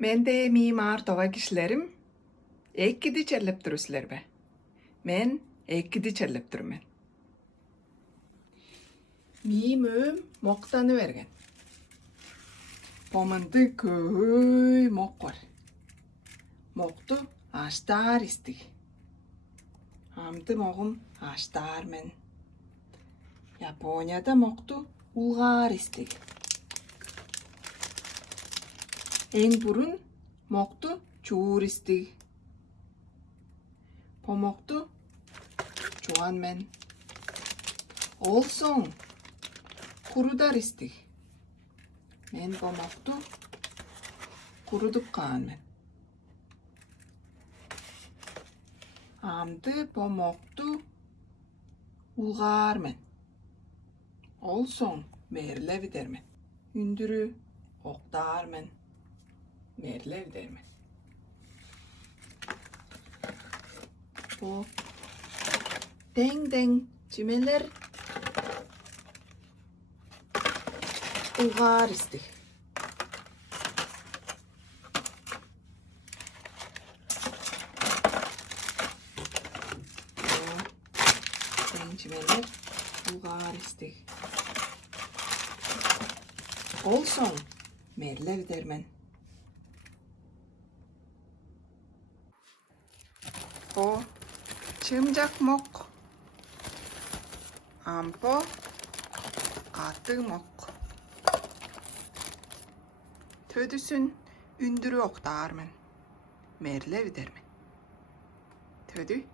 Mende mimar toğa kişilerim ekkidi çellep duruslar be. Men ekkidi çellep durmen. Mimöm moktanı vergen. Pomındı köy mok var. Moktu aştar isti. Hamdı moğum aştar men. Japonya'da moktu ulgar isti. En burun moktu çuur isti. Pomoktu çoğan men. Olson kurudar isti. Men pomoktu kurudup kaan men. Amdı pomoktu ulgar men. Olson merle vider men. Ündürü oktar men. Merle vider men. Bu deng deng çimeler ulgar isti. Deng çimeler ulgar isti. Olson merle vider men. O çımcak mok. Ampo katı mok. Tödüsün ündürü oktar men. Merle vider men. Tödü